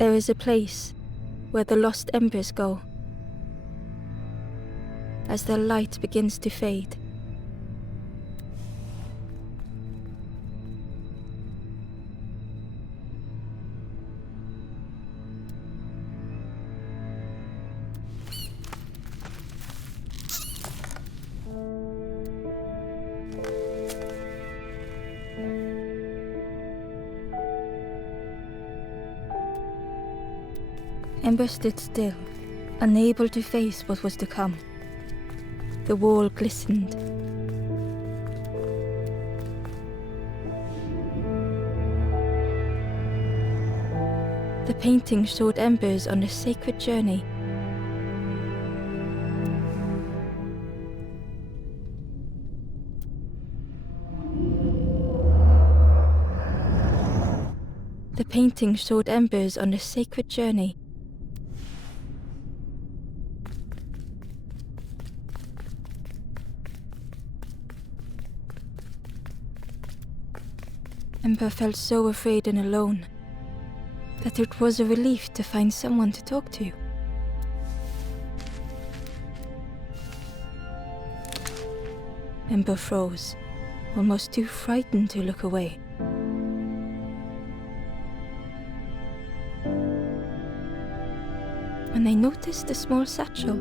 There is a place where the lost embers go as their light begins to fade. Ember stood still, unable to face what was to come. The wall glistened. The painting showed embers on a sacred journey. The painting showed embers on a sacred journey. Ember felt so afraid and alone that it was a relief to find someone to talk to. Ember froze, almost too frightened to look away. When they noticed a small satchel.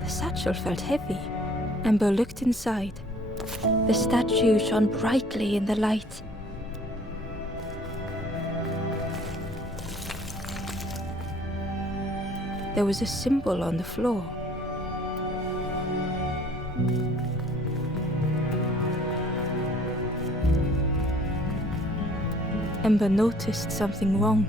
The satchel felt heavy. Ember looked inside. The statue shone brightly in the light. There was a symbol on the floor. Ember noticed something wrong.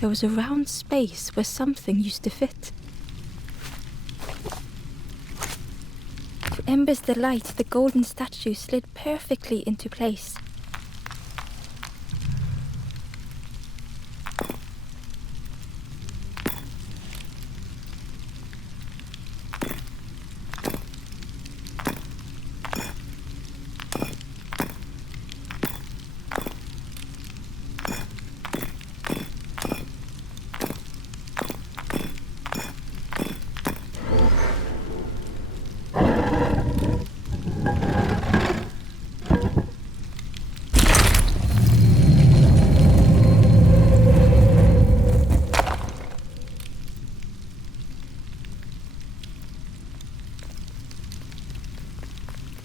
There was a round space where something used to fit. To Ember's delight, the golden statue slid perfectly into place.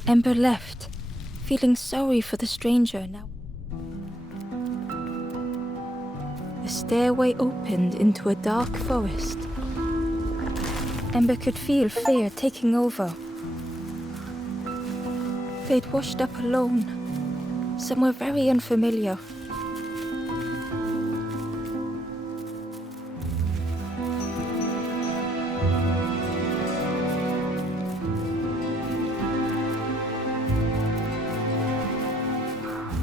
Ember left, feeling sorry for the stranger now. The stairway opened into a dark forest. Ember could feel fear taking over. They'd washed up alone, somewhere very unfamiliar.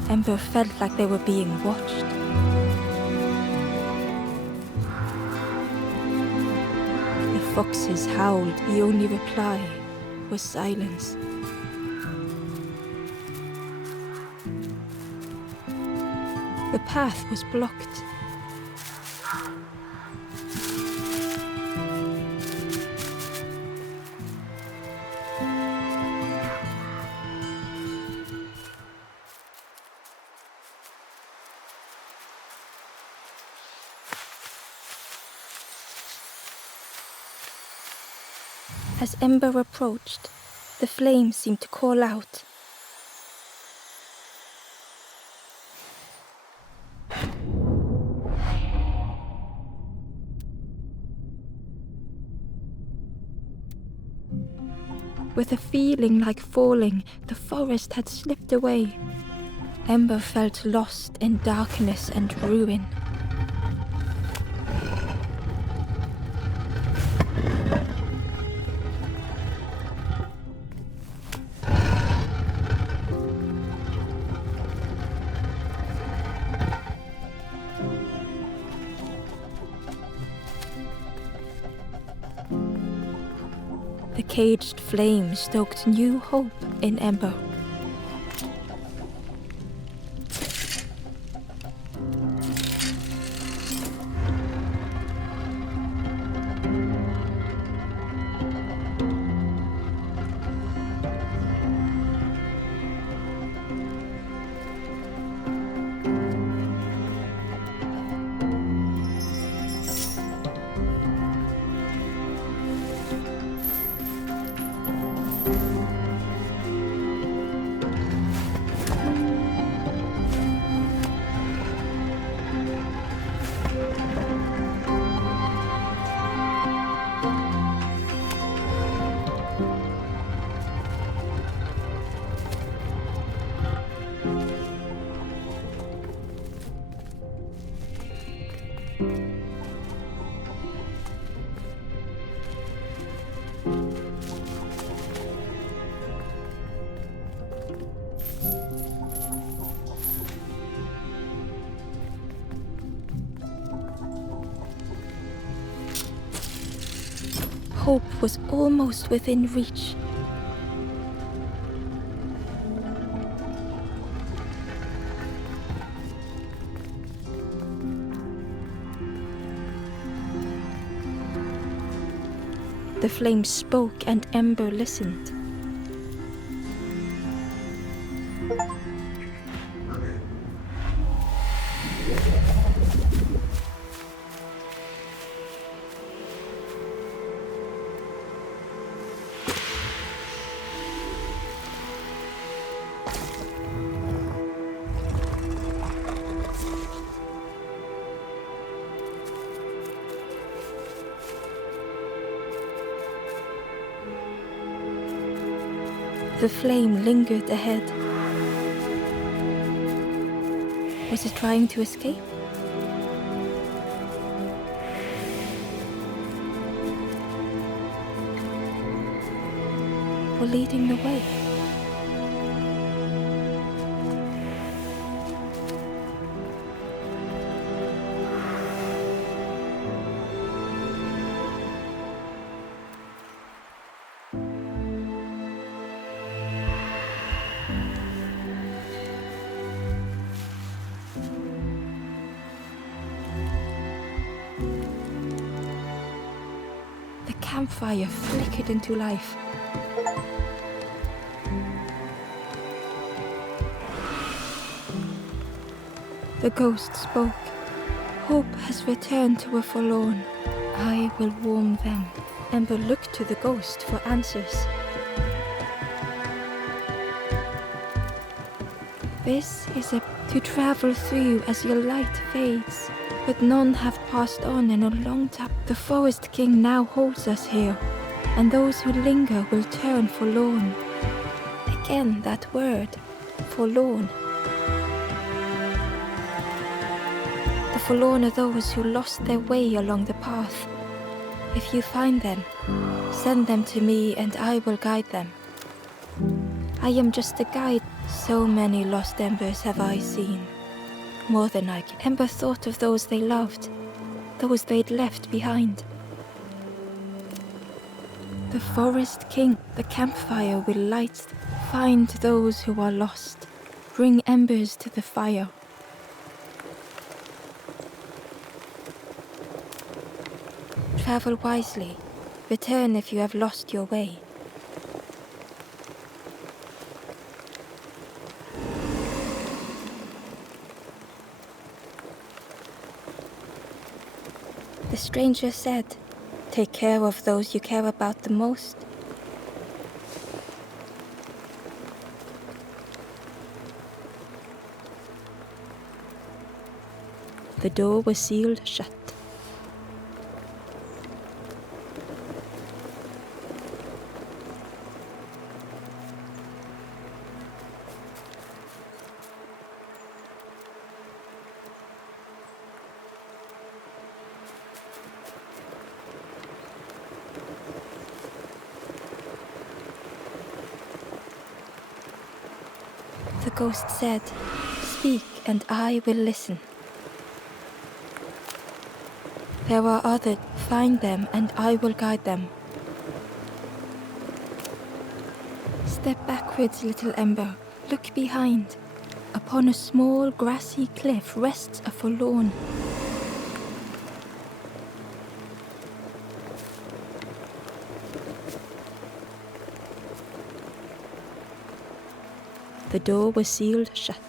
Ember felt like they were being watched. The foxes howled. The only reply was silence. The path was blocked. As Ember approached, the flames seemed to call out. With a feeling like falling, the forest had slipped away. Ember felt lost in darkness and ruin. The caged flame stoked new hope in Ember. Hope was almost within reach. The flame spoke and Ember listened. The flame lingered ahead. Was it trying to escape? Or leading the way? The campfire flickered into life. The ghost spoke. Hope has returned to a forlorn. I will warm them. Ember looked to the ghost for answers. This is a to travel through as your light fades. But none have passed on in a long time. The Forest King now holds us here, and those who linger will turn forlorn. Again that word, forlorn. The forlorn are those who lost their way along the path. If you find them, send them to me and I will guide them. I am just a guide. So many lost embers have I seen. More than I can. Ember thought of those they loved, those they'd left behind. The Forest King, the campfire will light. Find those who are lost. Bring embers to the fire. Travel wisely. Return if you have lost your way. The stranger said, "Take care of those you care about the most." The door was sealed shut. ghost said, "Speak and I will listen." There are others, find them and I will guide them. Step backwards, little ember, look behind. Upon a small grassy cliff rests a forlorn. The door was sealed shut.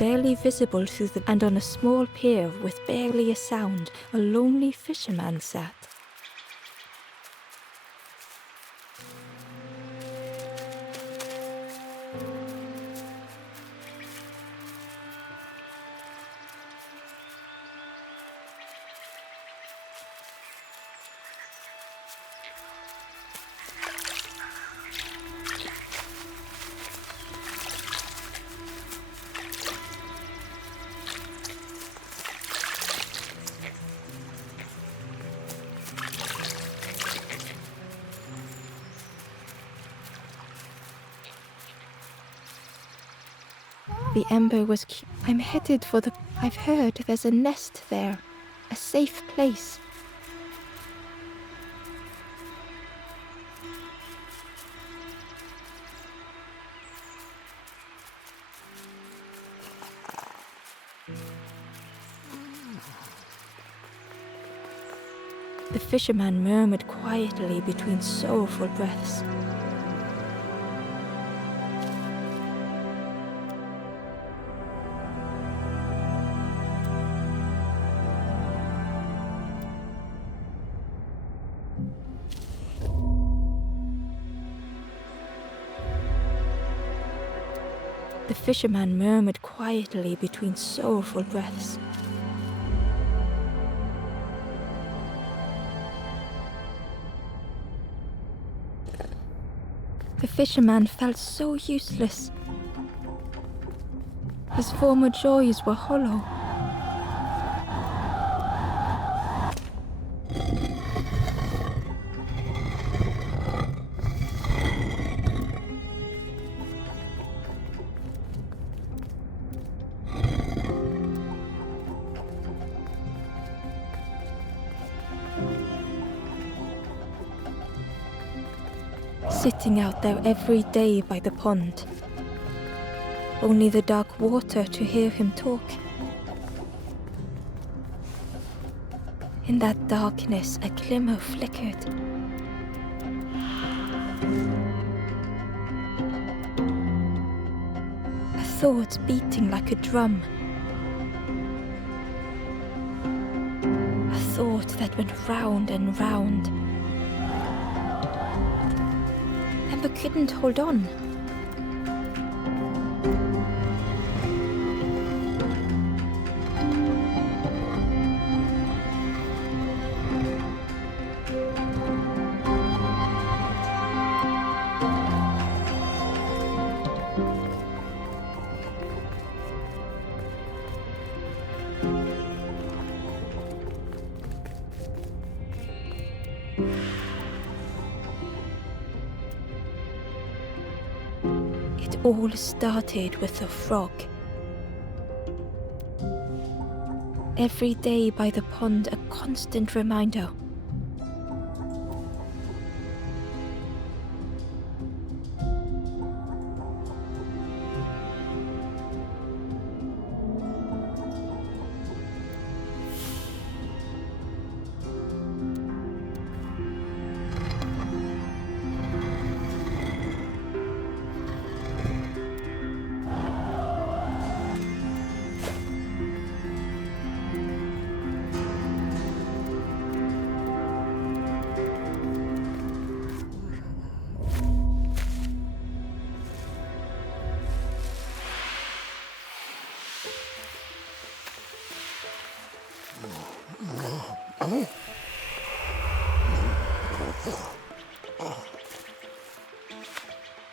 Barely visible through the and on a small pier with barely a sound, a lonely fisherman sat. The ember was I'm headed for the... I've heard there's a nest there. A safe place. The fisherman murmured quietly between soulful breaths. The fisherman murmured quietly between soulful breaths. The fisherman felt so useless. His former joys were hollow. sitting out there every day by the pond. Only the dark water to hear him talk. In that darkness, a glimmer flickered. A thought beating like a drum. A thought that went round and round. Ember couldn't hold on. It all started with a frog. Every day by the pond, a constant reminder.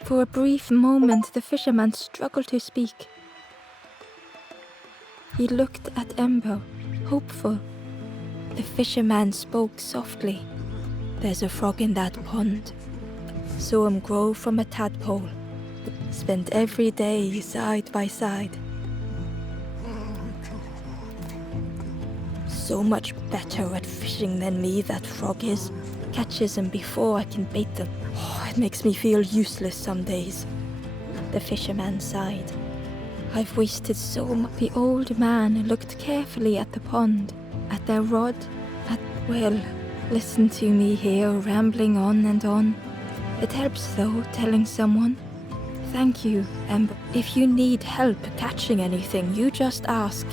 For a brief moment, the fisherman struggled to speak. He looked at Ember, hopeful. The fisherman spoke softly. There's a frog in that pond. Saw him grow from a tadpole. Spent every day side by side. So much better at fishing than me, that frog is. Catches them before I can bait them. Oh, it makes me feel useless some days. The fisherman sighed. I've wasted so much. The old man looked carefully at the pond, at their rod, well, listen to me here, rambling on and on. It helps though, telling someone. Thank you, Ember. If you need help catching anything, you just ask.